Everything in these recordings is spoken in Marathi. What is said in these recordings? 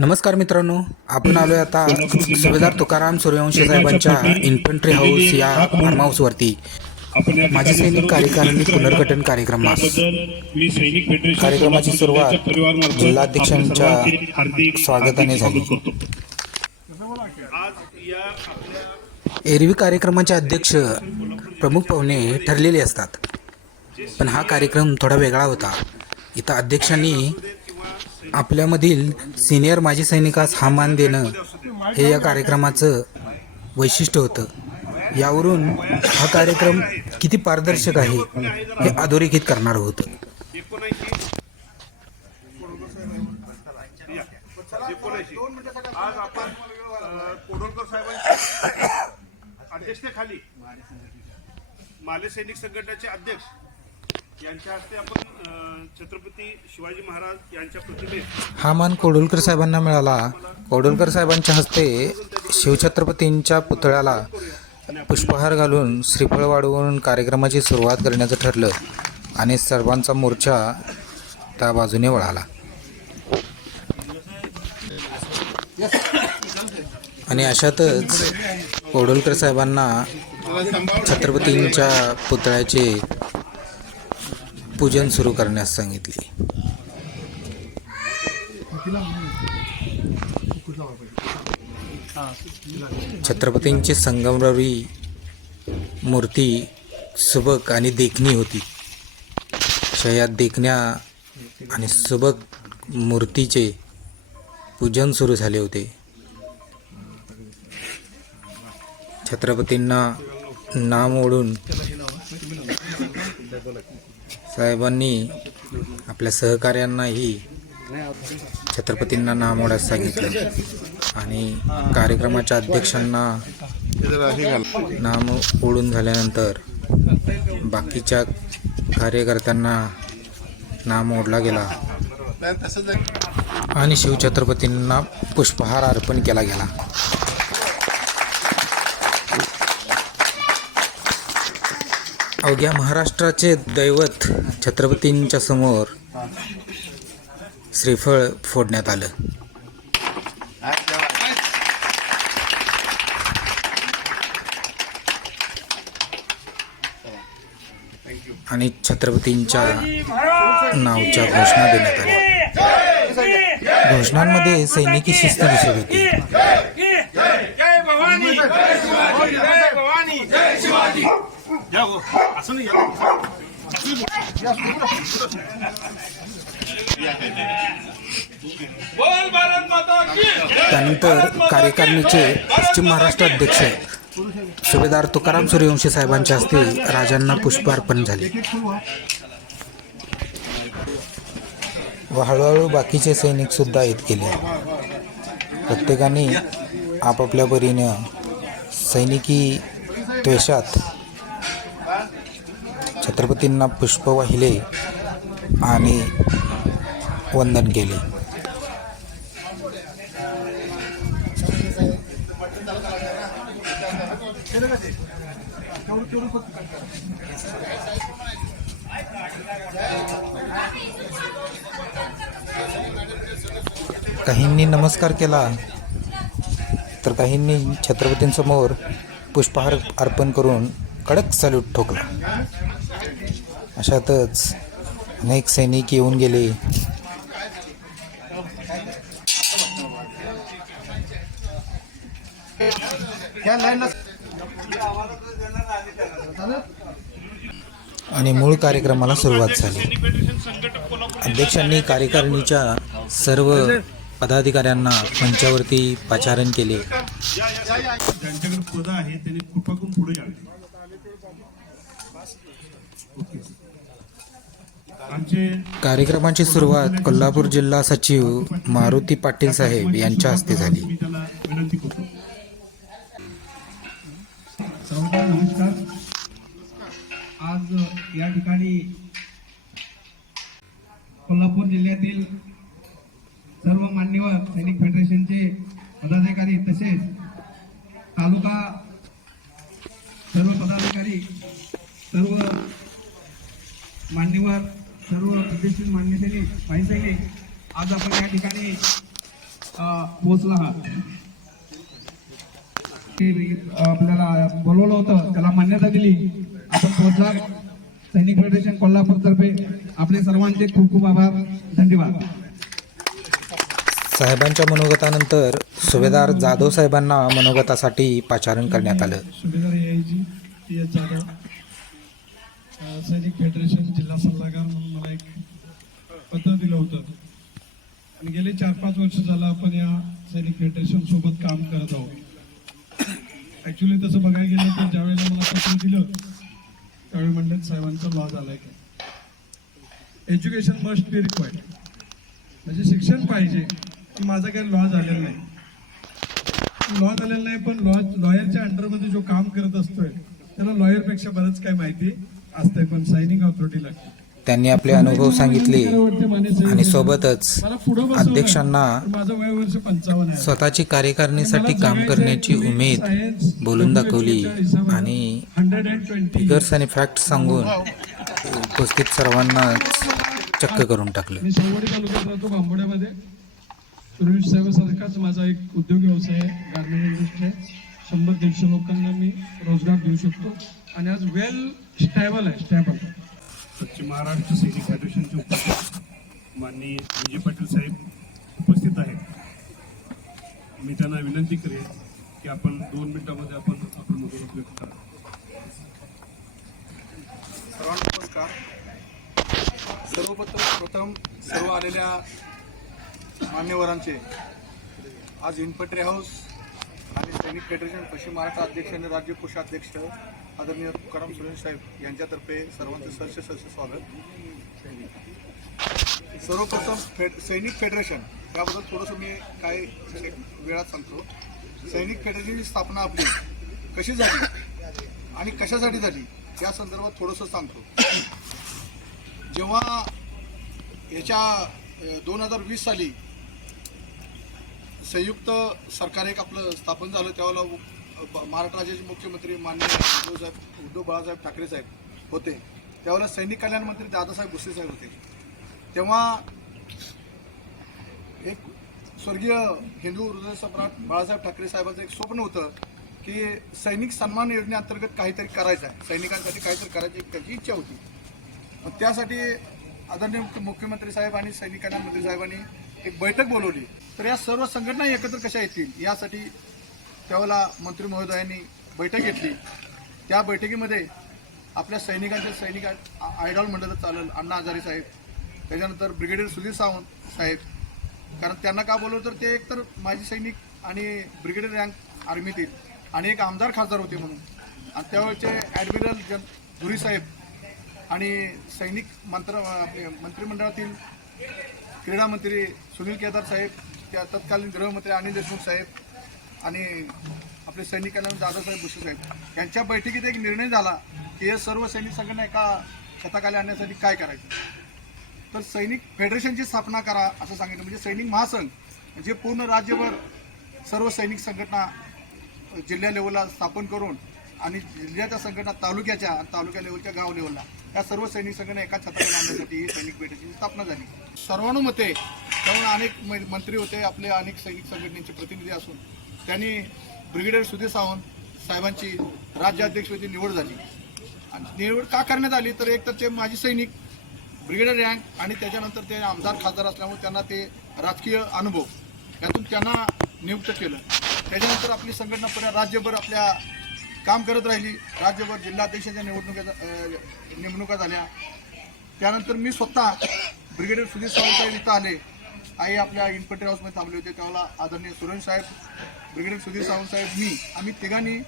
नमस्कार मित्रांनो, आपण आलोय आता सुभेदार तुकाराम सूर्यवंशी साहेबांच्या इन्फंट्री हाऊस या फार्म हाऊसवरती माजी सैनिक कार्यकारिणी पुनर्गठन कार्यक्रमास कार्यक्रमाची सुरुवात जिल्हाध्यक्षांच्या स्वागताने झाली. एरवी कार्यक्रमाचे अध्यक्ष प्रमुख पाहुणे ठरलेले असतात, पण हा कार्यक्रम थोडा वेगळा होता. इथं अध्यक्षांनी आपल्यामधील सिनियर माजी सैनिकास हा मान देणं हे या कार्यक्रमाचं वैशिष्ट्य होतं. यावरून हा कार्यक्रम किती पारदर्शक आहे हे अधोरेखित करणारं होतं. आज आपण कोडोलकर साहेबांच्या अध्यक्षतेखाली माले सैनिक संघटनेचे अध्यक्ष यांच्या हस्ते आपण छत्रपती शिवाजी महाराज यांच्या प्रतिमेस हा मान कोडोलकर साहेबांना मिळाला. कोडोलकर साहेबांच्या हस्ते शिवछत्रपतींच्या पुतळ्याला पुष्पहार घालून श्रीफळ वाढवून कार्यक्रमाची सुरुवात करण्याचं ठरलं आणि सर्वांचा मोर्चा त्या बाजूने वळाला. आणि अशातच कोडोलकर साहेबांना छत्रपतींच्या पुतळ्याचे पूजन सुरू करण्यास सांगितले. छत्रपतींची संगमरवरी मूर्ती सुबक आणि देखणी होती. या देखण्या आणि सुबक मूर्तीचे पूजन सुरू झाले होते. छत्रपतींना नाम ओढून साहेबांनी आपल्या सहकार्यांनाही छत्रपतींना नाम ओढायला सांगितलं आणि कार्यक्रमाच्या अध्यक्षांना नाम ओढून झाल्यानंतर बाकीच्या कार्यकर्त्यांना नाम ओढला गेला आणि शिवछत्रपतींना पुष्पहार अर्पण केला गेला. अवघ्या महाराष्ट्राचे दैवत छत्रपतींच्या समोर श्रीफळ फोडण्यात आलं. आणि छत्रपतींच्या नावाच्या घोषणा देण्यात आल्या. घोषणांमध्ये सैनिकी शिस्त दिसत होती. त्यानंतर कार्यकारिणीचे पश्चिम महाराष्ट्र अध्यक्ष सुभेदार तुकाराम सूर्यवंशी साहेबांच्या हस्ते राजांना पुष्पार्पण झाले व हळूहळू बाकीचे सैनिक सुद्धा येत गेले. प्रत्येकाने आपापल्या परीनं सैनिकी त्वेषात छत्रपतींना पुष्प वाहिले आणि वंदन केले. काहींनी नमस्कार केला तर काहींनी छत्रपतींसमोर पुष्पहार अर्पण करून कडक सॅल्यूट ठोकला. अशातच अनेक सैनिक येऊन गेले. आणि मूळ कार्यक्रमाला सुरुवात झाली. अध्यक्षांनी कार्यकारिणीच्या सर्व पदाधिकाऱ्यांना मंचावरती पाचारण केले. ज्यांच्याकडे पद आहे त्यांनी कृपा करून पुढे यावे. कार्यक्रमाची सुरुवात कोल्हापूर जिल्हा सचिव मारुती पाटील साहेब यांच्या हस्ते झाली. विनंती करतो. सर्वांना नमस्कार. आज या ठिकाणी कोल्हापूर जिल्ह्यातील सर्व मान्यवर सैनिक फेडरेशनचे पदाधिकारी तसेच तालुका सर्व पदाधिकारी सर्व मान्यवर सर्व प्रदेशील मान्य सैनिक भाई सैनिक आज आपण या ठिकाणी पोहोचला हा आपल्याला बोलवलं होतं, त्याला मान्यता दिली, आपण पोहोचला. सैनिक फेडरेशन कोल्हापूर तर्फे आपले सर्वांचे खूप खूप आभार, धन्यवाद. साहेबांच्या मनोगतानंतर सुभेदार जाधव साहेबांना मनोगतासाठी पाचारण करण्यात आलं. सुभेदार AIG TS जाधव, सैनिक फेडरेशन जिल्हा सल्लागार म्हणून मला एक पत्र दिलं होतं आणि गेले 4-5 वर्ष झालं आपण या सैनिक फेडरेशन सोबत काम करत आहोत. ऍक्च्युली तसं बघायला गेलं तर ज्यावेळेला मला पत्र दिलं त्यावेळी म्हणलं साहेबांचा लॉ झालाय का. एज्युकेशन मस्ट बी रिक्वायर्ड, म्हणजे शिक्षण पाहिजे की माझा काही लॉ झालेला नाही. लॉ झालेला नाही, पण लॉयरच्या अंडरमध्ये जो काम करत असतोय त्याला लॉयरपेक्षा बरंच काही माहिती असतंय, पण सायनिंग ऑथॉरिटी लागते. त्यांनी आपले अनुभव सांगितले आणि सोबतच अध्यक्षांना माझं वय वर्ष 55 आहे. स्वतःची कार्यकारिणीसाठी काम करण्याची उमेद बोलून दाखवली आणि 120 फिगर्स आणि फॅक्ट सांगून उपस्थित सर्वांना चक्क करून टाकलं. मी सवडी तालुक्यात राहतो, बांबोड्यामध्ये. सुरेश साहेबांसारखाच माझा एक उद्योग व्यवसाय आहे, गार्मेंट इंडस्ट्री आहे. 100-150 लोकांना मी रोजगार देऊ शकतो आणि आज वेल स्टॅबल आहे, स्टॅबल. पश्चिम महाराष्ट्र सैनिक फेडरेशनचे उपाध्यक्ष माननीय विजय पाटील साहेब उपस्थित आहेत. मी त्यांना विनंती करेन की आपण 2 मिनिटांमध्ये आपण मत व्यक्त करा. सर्वांना नमस्कार. सर्वप्रथम सर्व आलेल्या मान्यवरांचे आज इन्फंट्री हाऊस आणि सैनिक फेडरेशन पश्चिम महाराष्ट्र अध्यक्ष आणि राज्य कोषाध्यक्ष आदरणीय तुकाराम सुरेश साहेब यांच्यातर्फे सर्वांचं सहर्ष स्वागत. सर्वप्रथम सैनिक फेडरेशन याबद्दल थोडंसं मी काही वेळात सांगतो. सैनिक फेडरेशनची स्थापना आपली कशी झाली आणि कशासाठी झाली या संदर्भात थोडंसं सांगतो. जेव्हा याच्या 2020 साली संयुक्त सरकार एक आपलं स्थापन झालं त्यावेळेला महाराष्ट्र राज्याचे मुख्यमंत्री माननीय उद्धव बाळासाहेब ठाकरे साहेब होते. त्यावेळेला सैनिक कल्याण मंत्री दादासाहेब भुसे साहेब होते. तेव्हा एक स्वर्गीय हिंदू हृदय सम्राट बाळासाहेब ठाकरे साहेबांचं एक स्वप्न होतं की सैनिक सन्मान योजनेअंतर्गत काहीतरी करायचं आहे, सैनिकांसाठी काहीतरी करायची त्याची इच्छा होती. मग त्यासाठी आदरणीय मुख्यमंत्री साहेब आणि सैनिक कल्याण मंत्री साहेबांनी एक बैठक बोलवली. तर या सर्व संघटना एकत्र कशा येतील यासाठी त्यावेळेला मंत्री महोदयांनी बैठक घेतली. त्या बैठकीमध्ये आपल्या सैनिक आयडॉल म्हणलं तर चालेल अण्णा हजारे साहेब, त्याच्यानंतर ब्रिगेडियर सुधीर सावंत साहेब, कारण त्यांना का बोलवलं तर ते एकतर माजी सैनिक आणि ब्रिगेडियर रँक आर्मीतील आणि एक आमदार खासदार होते म्हणून. आणि त्यावेळेचे ॲडमिरल धुरी साहेब आणि सैनिक मंत्रिमंडळातील क्रीडा मंत्री सुनील केदार साहेब, त्या तत्कालीन गृहमंत्री अनिल देशमुख साहेब आणि आपले सैनिक कल्याण दादासाहेब भुसे साहेब यांच्या बैठकीत एक निर्णय झाला की हे सर्व सैनिक संघटना एका छताखाली आणण्यासाठी काय करायचं. तर सैनिक फेडरेशनची स्थापना करा असं सांगितलं. म्हणजे सैनिक महासंघ जे पूर्ण राज्यभर सर्व सैनिक संघटना जिल्हा लेवलला स्थापन करून आणि जिल्ह्याच्या संघटना तालुक्याच्या आणि तालुक्या लेवलच्या गाव लेवलला या सर्व सैनिक संघटना एका छताखाली आणण्यासाठी ही सैनिक फेडरेशनची स्थापना झाली. सर्वानुमते त्यामुळे अनेक मंत्री होते, आपले अनेक सैनिक संघटनेचे प्रतिनिधी असून त्यांनी ब्रिगेडियर सुधीर सावंत साहेबांची राज्याध्यक्षपदी निवड झाली. आणि निवड का करण्यात आली तर एक तर ते माजी सैनिक, ब्रिगेडियर रँक आणि त्याच्यानंतर ते आमदार खासदार असल्यामुळे त्यांना ते राजकीय अनुभव यातून त्यांना नियुक्त केलं. त्याच्यानंतर आपली संघटना पुन्हा राज्यभर आपल्या काम करत राहिली. राज्यभर जिल्हाध्यक्षाच्या नेमणुका झाल्या. त्यानंतर मी स्वतः ब्रिगेडियर सुधीर सावंत साहेब इथं आले. आई आपल्या इन्फंट्री हाऊसमध्ये थांबले होते. त्यावेळेला आदरणीय सुरेश साहेब, ब्रिगेडियर सुधीर सावंत साहेब, मी आम्ही तिघांनी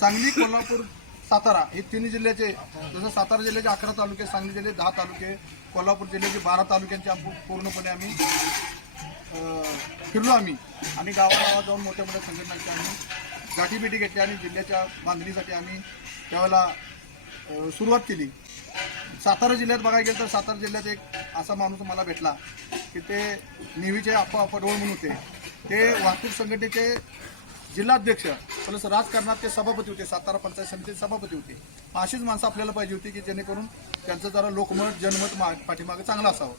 सांगली, कोल्हापूर, सातारा हे तिन्ही जिल्ह्याचे, जसं सातारा जिल्ह्याचे 11 तालुके, सांगली जिल्ह्याचे 10 तालुके, कोल्हापूर जिल्ह्याचे 12 तालुक्यांचे पूर्णपणे आम्ही फिरलो आम्ही आणि गावागावात जाऊन मोठ्या मोठ्या संघटनांची आम्ही गाठीभेटी घेतली आणि जिल्ह्याच्या बांधणीसाठी आम्ही त्यावेळेला सुरुवात केली. सातारा जिल्ह्यात बघायला गेलं तर सातारा जिल्ह्यात एक असा माणूस मला भेटला की ते नेव्हीचे अप्पा पडवळ म्हणून होते. ते वाहतूक संघटनेचे जिल्हाध्यक्ष प्लस राजकारणात ते सभापती होते, सातारा पंचायत समितीचे सभापती होते. अशीच माणसं आपल्याला पाहिजे होती की जेणेकरून त्यांचं जरा लोकमत जनमत पाठीमागे चांगलं असावं.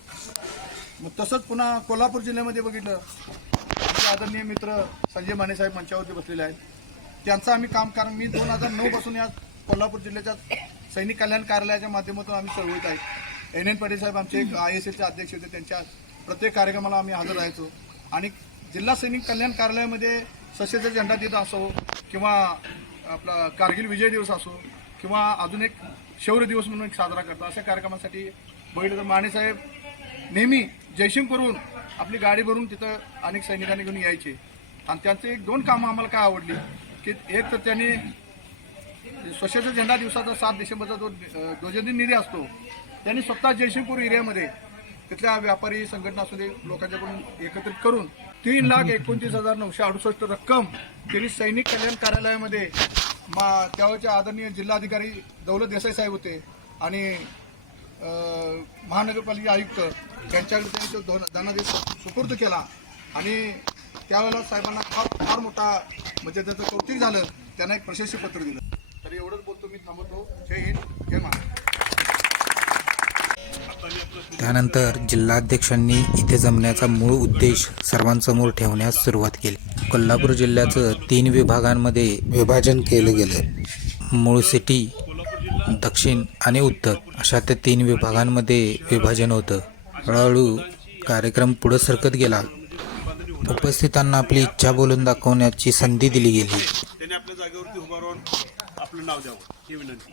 मग तसंच पुन्हा कोल्हापूर जिल्ह्यामध्ये बघितलं आमचे आदरणीय मित्र संजय माने साहेब मंचावरती बसलेले आहेत. त्यांचं आम्ही काम, कारण मी 2009 पासून या कोल्हापूर जिल्ह्याच्या सैनिक कल्याण कार्यालयाच्या माध्यमातून आम्ही चळवळीत आहे. NN पाटील साहेब आमचे एक ISLचे अध्यक्ष होते, त्यांच्या प्रत्येक कार्यक्रमाला आम्ही हजर राहायचो. आणि जिल्हा सैनिक कल्याण कार्यालयामध्ये सशस्त्र झेंडा दिन असो किंवा आपला कारगिल विजय दिवस असो किंवा अजून एक शौर्य दिवस म्हणून एक साजरा करतात, अशा कार्यक्रमासाठी बघितलं तर मानेसाहेब नेहमी जयसिंग करून आपली गाडी भरून तिथं अनेक सैनिकांनी घेऊन यायचे. आणि त्यांचे 1-2 कामं आम्हाला काय आवडली की एक तर त्यांनी सशस्त्र झेंडा दिवसाचा 7 डिसेंबरचा जो ध्वजदिन निधी असतो, त्यांनी स्वतः जयसिंगपूर एरियामध्ये तिथल्या व्यापारी संघटना असू दे लोकांच्याकडून एकत्रित करून 3,29,968 रक्कम त्यांनी सैनिक कल्याण कार्यालयामध्ये त्यावेळेचे आदरणीय जिल्हाधिकारी दौलत देसाई साहेब होते आणि महानगरपालिका आयुक्त यांच्याकडे त्यांनी तो धनादेश सुपूर्द केला. आणि त्यावेळेला साहेबांना फार मोठा म्हणजे त्याचं कौतुक झालं, त्यांना एक प्रशस्ती पत्र दिलं. तर एवढंच बोलतो, मी थांबवतो. जय हिंद, जय महाराष्ट्र. त्यानंतर जिल्हाध्यक्षांनी इथे जमण्याचा मूळ उद्देश सर्वांसमोर ठेवण्यास सुरुवात केली. कोल्हापूर जिल्ह्याचं 3 विभागांमध्ये विभाजन केलं गेलं. मूळ सिटी, दक्षिण आणि उत्तर अशा त्या 3 विभागांमध्ये विभाजन होतं. हळूहळू कार्यक्रम पुढे सरकत गेला. उपस्थितांना आपली इच्छा बोलून दाखवण्याची संधी दिली गेली. त्याने आपल्या जागेवरती उभा राहून आपलं नाव द्यावं ही विनंती.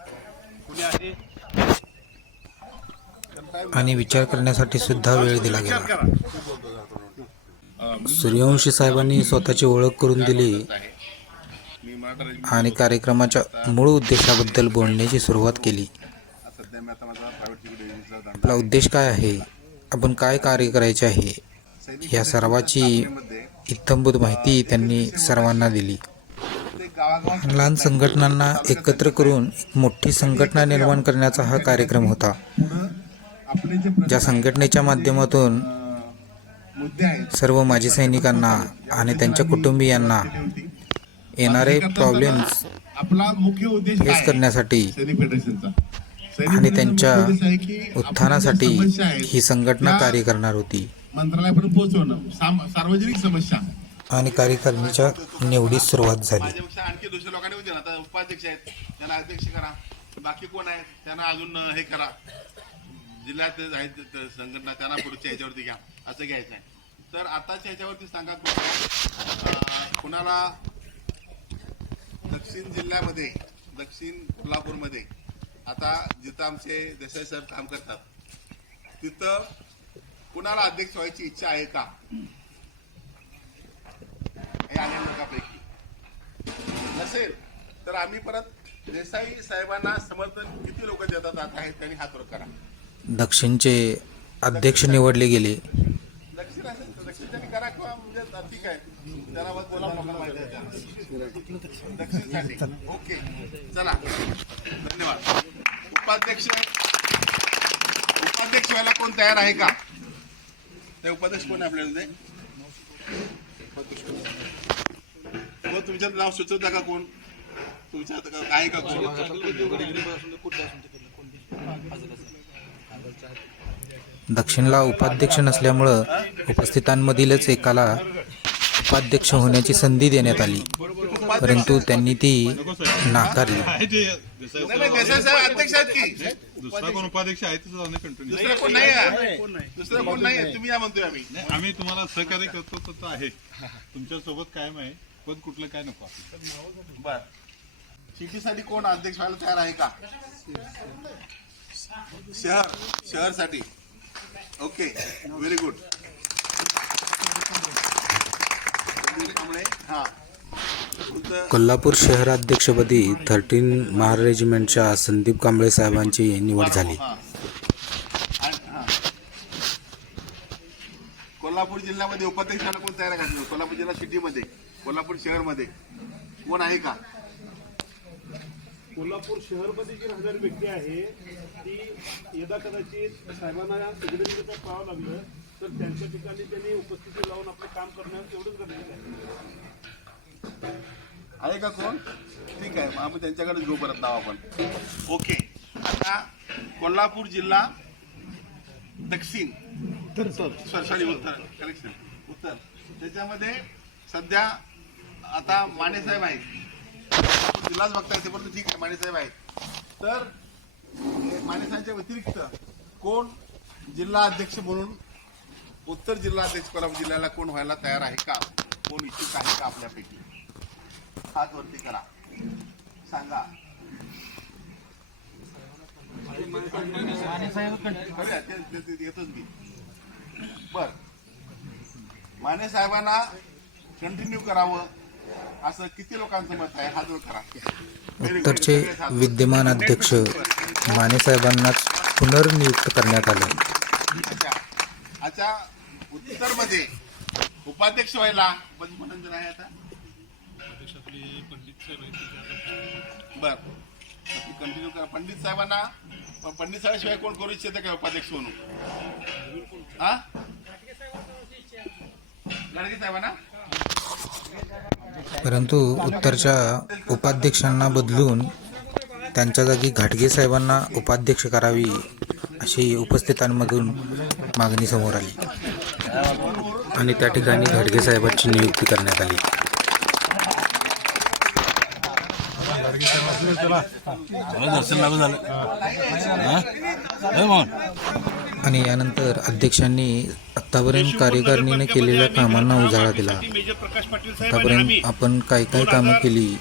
कुणी आहे आणि विचार करण्यासाठी सुद्धा वेळ दिला विचार गेला. करा. सूर्यवंशी साहेबांनी स्वतःची ओळख करून दिली मी मराठा आणि कार्यक्रमाच्या मूळ उद्देशाबद्दल बोलण्याची सुरुवात केली. सध्या मी आता माझा प्रायव्हेट सिक्युरिटीचा धंदा आपला उद्देश काय आहे, आपण काय कार्य करायचे आहे, या सर्वाची इत्थंभूत माहिती त्यांनी सर्वांना दिली. लहान संघटनांना एकत्र करून एक मोठी संघटना निर्माण करण्याचा हा कार्यक्रम होता. आपले जे ज्या संघटनेच्या माध्यमातून मुद्दे आहेत सर्व माजी सैनिकांना आणि त्यांच्या कुटुंबियांना येणारे प्रॉब्लेम्स आपला मुख्य उद्देश काय फेस आहे? करण्यासाठी सैनिक फेडरेशनचा आणि त्यांच्या मुख्य उद्देश आहे की उत्थानासाठी आपल्या ज्या समस्या आहेत, ही संघटना त्या कार्य करणार होती. मंत्रालयापर्यंत पोहोचवणं, सार्वजनिक समस्या. आणि कार्यकारिणीच्या निवडीस सुरुवात झाली. माझ्यापेक्षा आणखी दुसऱ्या लोकांनी होते ना, आता उपाध्यक्ष आहेत त्यांना अध्यक्ष करा, बाकी कोण आहे त्यांना अजून हे करा, जिल्ह्यात आहेत संघटना त्यांना पुढच्या ह्याच्यावरती घ्या, असं घ्यायचं आहे. तर आताच्या ह्याच्यावरती सांगा कुणाला दक्षिण जिल्ह्यामध्ये, दक्षिण कोल्हापूरमध्ये आता जिथं आमचे देसाई साहेब काम करतात तिथं कुणाला अध्यक्ष व्हायची इच्छा आहे का? हे आल्या लोकांपैकी नसेल तर आम्ही परत देसाई साहेबांना समर्थन किती लोक देतात आता हे त्यांनी हात वर करा. दक्षिणचे अध्यक्ष निवडले गेले. दक्षिण असेल तर दक्षिण त्यांनी करा किंवा म्हणजे ठीक आहे त्याला मग बोला, लोकांना माहिती आहे त्या. दक्षिणसाठी ओके, चला धन्यवाद. उपाध्यक्ष व्हायला कोण तयार आहे का? ते उपाध्यक्ष कोण आहे आपल्याला? ते तुमच्यात नाव सुचवता का कोण? तुमच्यात आहे का कोण? दक्षिणला उपाध्यक्ष नसल्यामुळं उपस्थितांमधीलच एकाला उपाध्यक्ष होण्याची संधी देण्यात आली, परंतु त्यांनी ती नाकारली. नाही, देसाई साहेब अध्यक्ष आहेत की दुसरा कोण उपाध्यक्ष आहे तसं कंटिन्यू दुसरं कोण नाही आहे? दुसरं कोण नाही आहे? तुम्ही या म्हणतोय आम्ही. आम्ही तुम्हाला सहकार्य करतो तसं आहे, तुमच्या सोबत कायम आहे, पण कुठलं काय नको. बर, सिटीसाठी कोण अध्यक्ष व्हायला तयार आहे का? शहरसाठी ओके, व्हेरी गुड. हा, कोल्हापूर शहराध्यक्षपदी 13 महार रेजिमेंटच्या संदीप कांबळे साहेबांची निवड झाली. हा. कोल्हापूर जिल्ह्यामध्ये उपाध्यक्षाला कोण तयार आहे का? कोल्हापूर जिल्हा सिटीमध्ये, कोल्हापूर शहरमध्ये कोण आहे का? कोल्हापूर शहरमध्ये जी राहणारी व्यक्ती आहे ती यदा कदाचित साहेबांना सेक्रेटरीचं पाहावं लागलं तर त्यांच्या ठिकाणी त्यांनी उपस्थिती लावून आपलं काम करण्यात एवढंच गरजेचं आहे का कोण? ठीक आहे, मग आम्ही त्यांच्याकडे घेऊ परत नाव आपण. ओके, आता कोल्हापूर जिल्हा दक्षिण सॉरी उत्तर करेक्शन उत्तर त्याच्यामध्ये सध्या आता मानेसाहेब आहेत, आपण जिल्हाच बघता येते, परंतु ठीक आहे मानेसाहेब आहेत. तर मानेसाहेबांच्या व्यतिरिक्त कोण जिल्हा अध्यक्ष म्हणून उत्तर जिल्हा अध्यक्ष कोल्हापूर जिल्ह्याला कोण व्हायला तयार आहे का, कोण इच्छुक आहे का आपल्यापैकी? हात वरती करा, सांगा. येतोच मी. बर, माने साहेबांना कंटिन्यू करावं असं किती लोकांचं मत आहे? हात वर करा. उत्तरचे विद्यमान अध्यक्ष मानेसाहेबांनाच पुनर्नियुक्त करण्यात आले. अच्छा, उत्तरमध्ये उपाध्यक्ष व्हायला उपाध्यक्ष आहे आता. बर, कंटिन्यू करा. पंडित साहेबांना, पंडित साहेबाशिवाय कोण करू इच्छिते का उपाध्यक्ष म्हणून? हा, गाडगे साहेबांना. परंतु उत्तरच्या उपाध्यक्षांना बदलून त्यांच्या जागी घाटगे साहेबांना उपाध्यक्ष करावी अशी उपस्थितांमधून मागणी समोर आली आणि त्या ठिकाणी घाटगे साहेबांची नियुक्ती करण्यात आली. आणि यानंतर अध्यक्षांनी आतापर्यंत कार्यकारिणीने केलेल्या कामांना उजाळा दिला. मेजर प्रकाश पाटील आतापर्यंत साहेबांनी आपण काय काय कामं केली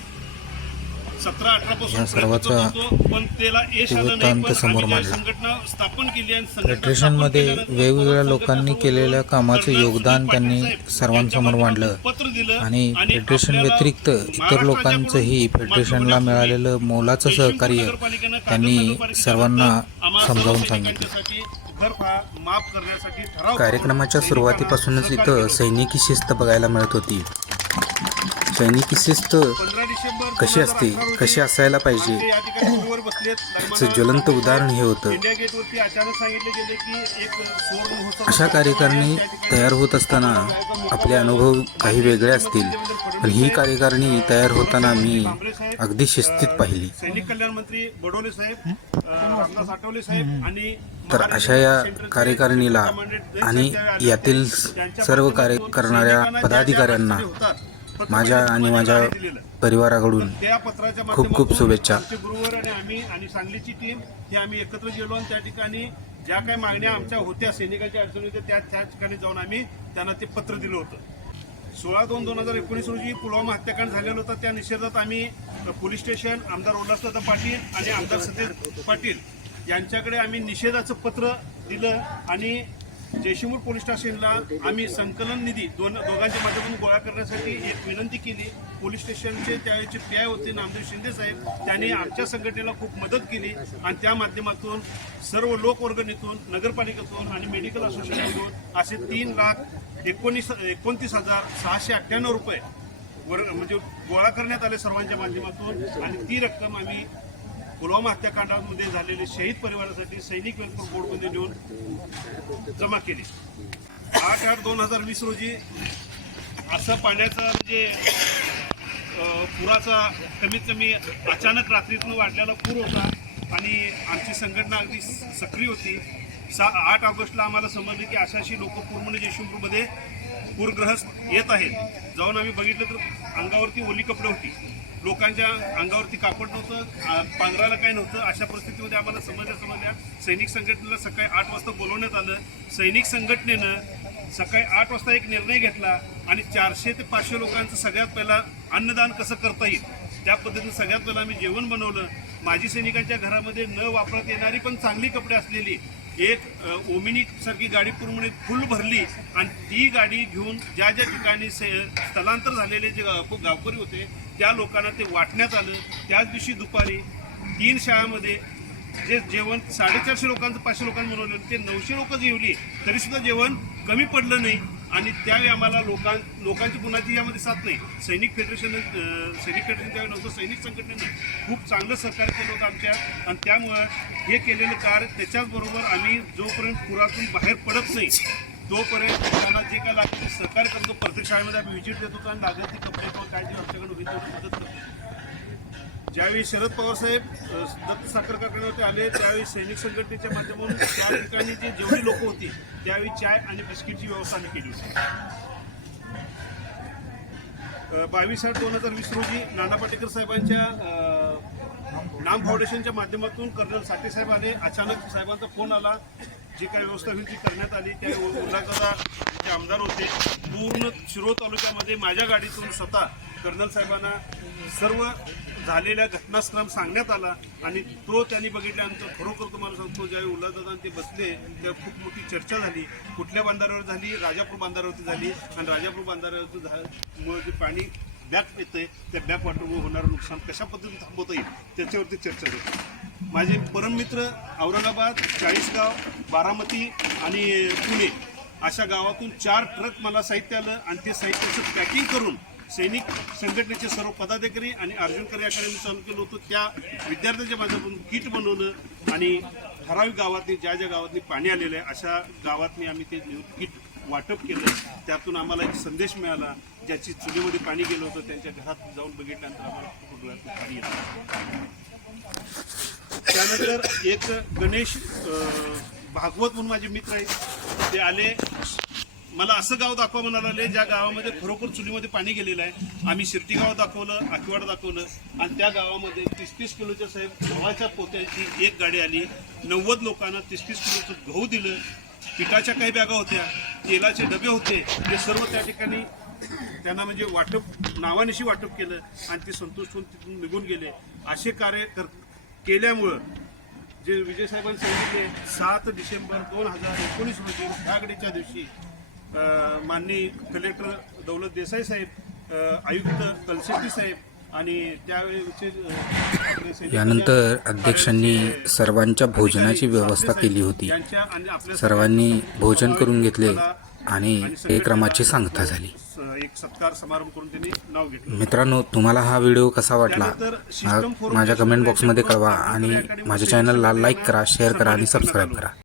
17-18 पासून या सर्वाचा पण त्याला यश आलं नाही. वृत्तांत पण समोर आम्ही मांडला. संघटना स्थापन केली आणि संघटना फेडरेशनमध्ये स्थापन केल्यानंतर वेगवेगळ्या लोकांनी केलेल्या कामाचं योगदान त्यांनी सर्वांसमोर मांडलं पत्र दिलं आणि फेडरेशन व्यतिरिक्त इतर लोकांचंही फेडरेशनला मिळालेलं मोलाचं सहकार्य त्यांनी सर्वांना समजावून सांगितलं. माफ करण्यासाठी ठराव कार्यक्रमाच्या सुरुवातीपासूनच इथं सैनिकी शिस्त बघायला मिळत होती. सैनिकी शिस्त 15 डिसेंबर कशी असते, कशी असायला पाहिजे या ठिकाणी पूलवर बसलेत. याचं ज्वलंत उदाहरण हे होतं. इंडिया गेटवरती अचानक सांगितले गेले की एक सुवर्ण महोत्सव अशा कार्यकारिणी तयार होत असताना आपले अनुभव काही वेगळे असतील, पण ही कार्यकारिणी तयार होताना मी अगदी शिस्तीत पाहिली. सैनिक कल्याण मंत्री बडोले साहेब, रामदास आठवले साहेब आणि तर अशा या कार्यकारिणीला आणि यातील सर्व कार्य करणाऱ्या पदाधिकाऱ्यांना माझ्या आणि माझ्या परिवाराकडून त्या पत्राच्या खूप खूप माध्यमातून शुभेच्छा. आमचे गुरुवर आणि आम्ही आणि सांगलीची टीम हे आम्ही एकत्र गेलो आणि त्या ठिकाणी ज्या काही मागण्या आमच्या होत्या, सैनिकांच्या अडचणी होत्या, त्या ठिकाणी जाऊन आम्ही त्यांना ते पत्र दिलं होतं. 16/2/2019 रोजी पुलवामा हत्याकांड झालेला होता. त्या निषेधात आम्ही पोलीस स्टेशन, आमदार उल्हासदादा पाटील आणि आमदार सतेज पाटील यांच्याकडे आम्ही निषेधाचं पत्र दिलं आणि जयशिंगपूर पोलीस स्टेशनला आम्ही संकलन निधी दोघांच्या माध्यमातून गोळा करण्यासाठी एक विनंती केली. पोलीस स्टेशनचे त्यावेळेचे PI होते नामदेव शिंदे साहेब, त्यांनी आमच्या संघटनेला खूप मदत केली आणि त्या माध्यमातून सर्व लोकवर्गणीतून, नगरपालिकेतून आणि मेडिकल असोसिएशनमधून असे 3,29,698 रुपये म्हणजे गोळा करण्यात आले सर्वांच्या माध्यमातून आणि ती रक्कम आम्ही पुलवामा हत्याकांडामध्ये झालेले शहीद परिवारासाठी सैनिक वेलफेअर बोर्डमध्ये नेऊन जमा केली. 8/8/2020 रोजी असं पाण्याचा म्हणजे पुराचा कमीत कमी अचानक रात्रीतून वाढलेला पूर होता आणि आमची संघटना अगदी सक्रिय होती. 8 ऑगस्टला आम्हाला समजलं की अशाशी लोक पूर्ण जयशिंगपूरमध्ये पूरग्रस्त येत आहेत. जाऊन आम्ही बघितलं तर अंगावरती ओली कपडे होती, लोकांच्या अंगावरती कापड नव्हतं, पांघरायला काही नव्हतं. अशा परिस्थितीमध्ये आम्हाला समजल्या सैनिक संघटनेला सकाळी 8 वाजता बोलवण्यात आलं. सैनिक संघटनेनं सकाळी 8 वाजता एक निर्णय घेतला आणि 400 ते 500 लोकांचं सगळ्यात पहिला अन्नदान कसं करता येईल त्या पद्धतीनं सगळ्यात पहिलं आम्ही जेवण बनवलं. माजी सैनिकांच्या घरामध्ये न वापरता येणारी पण चांगली कपडे असलेली एक ओमिनी सारखी गाडी पूर्ण फुल भरली आणि ती गाडी घेऊन ज्या ज्या ठिकाणी स्थलांतर झालेले जे गावकरी होते त्या लोकांना ते वाटण्यात आलं. त्याच दिवशी दुपारी 3 शाळांमध्ये जे जेवण 450 लोकांचं 500 लोकांना बनवलं ते 900 लोक जेवली तरी सुद्धा जेवण कमी पडलं नाही आणि त्यावेळी आम्हाला लोकांची कुणाची यामध्ये साथ नाही. सैनिक फेडरेशन त्यावेळी नव्हतं, सैनिक संघटनेनं खूप चांगलं सहकार्य केलं होतं आमच्या आणि त्यामुळं हे केलेलं कार्य त्याच्याचबरोबर आम्ही जोपर्यंत पुरातून बाहेर पडत नाही तोपर्यंत त्यांना जे काय लागतं सहकार्य करतो. प्रत्येक शाळेमध्ये आम्ही व्हिजिट देत होतो आणि लागेल ती कपडे किंवा काय जे आमच्याकडे होईल तेवढी मदत करतो. ज्यावेळी शरद पवार साहेब दत्त साखर कारखान्यावरती आले त्यावेळी सैनिक संघटनेच्या माध्यमातून त्या ठिकाणी जे जेवढी लोक होती त्यावेळी चाय आणि बिस्किटची व्यवस्था आम्ही केली होती. 22/8/2020 रोजी नाना पाटेकर साहेबांच्या नाम फाउंडेशनच्या माध्यमातून कर्नल साठे साहेब आले. अचानक साहेबांचा फोन आला, जी काही व्यवस्था होईल ती करण्यात आली. त्या उल्हासदादा जे आमदार होते, पूर्ण शिरोळ तालुक्यामध्ये माझ्या गाडीतून स्वतः कर्नल साहेबांना सर्व झालेल्या घटनाक्रम सांगण्यात आला आणि तो त्यांनी बघितल्यानंतर खरोखर तुम्हाला सांगतो, ज्यावेळी उल्हासदादा ते बसले तेव्हा खूप मोठी चर्चा झाली. कुठल्या बांधाऱ्यावर झाली? राजापूर बांधाऱ्यावरती झाली. आणि राजापूर बांधाऱ्यावरती मुळे जे पाणी बॅक येते त्या बॅक वॉटरमुळे होणारं नुकसान कशा पद्धतीने थांबवता येईल त्याच्यावरती चर्चा झाली. माझे परममित्र औरंगाबाद, चाळीसगाव, बारामती आणि पुणे अशा गावातून 4 ट्रक मला साहित्य आलं आणि ते साहित्याचं पॅकिंग करून सैनिक संघटनेचे सर्व पदाधिकारी आणि अर्जुनकर अकॅडमी चालू केलं होतं. त्या विद्यार्थ्यांच्या माध्यमातून किट बनवलं आणि ठराविक गावातनी ज्या गावातनी पाणी आलेलं आहे अशा गावातनी आम्ही ते किट वाटप केलं. त्यातून आम्हाला एक संदेश मिळाला, ज्याची चुलीमध्ये पाणी गेलं होतं त्यांच्या घरात जाऊन बघितल्यानंतर आम्हाला खूप डोळ्यातून पाणी येतं. त्यानंतर एक गणेश भागवत म्हणून माझे मित्र आहेत, ते आले. मला असं गाव दाखवा म्हणायला आले ज्या गावामध्ये खरोखर चुलीमध्ये पाणी गेलेलं आहे. आम्ही शिर्टी गाव दाखवलं, आकिवाड दाखवलं आणि त्या गावामध्ये 30-30 किलोच्या साहेब गव्हाच्या पोत्याची एक गाडी आली. 90 लोकांना 30-30 किलोचं गहू दिलं. पिठाच्या काही बॅगा होत्या, तेलाचे डबे होते, हे सर्व त्या ठिकाणी त्यांना म्हणजे वाटप नावानिशी वाटप केलं आणि ते संतुष्ट होऊन तिथून निघून गेले. असे कार्य केल्यामुळं जे विजय साहेबांनी सांगितले 7 डिसेंबर 2019 रोजी ह्यागडीच्या दिवशी माननीय कलेक्टर दौलत देसाई साहेब, आयुक्त कलशेट्टी साहेब आणि त्यावेळेचे यानंतर अध्यक्षांनी सर्वांच्या भोजनाची व्यवस्था केली होती. सर्वांनी भोजन करून घेतले आणि एक क्रमाची सांगता झाली. एक सत्कार समारंभ करून त्यांनी नाव घेतलं. मित्रांनो, तुम्हाला हा व्हिडिओ कसा वाटला माझ्या कमेंट बॉक्समध्ये कळवा आणि माझ्या चॅनलला लाईक करा, शेअर करा आणि सबस्क्राईब करा.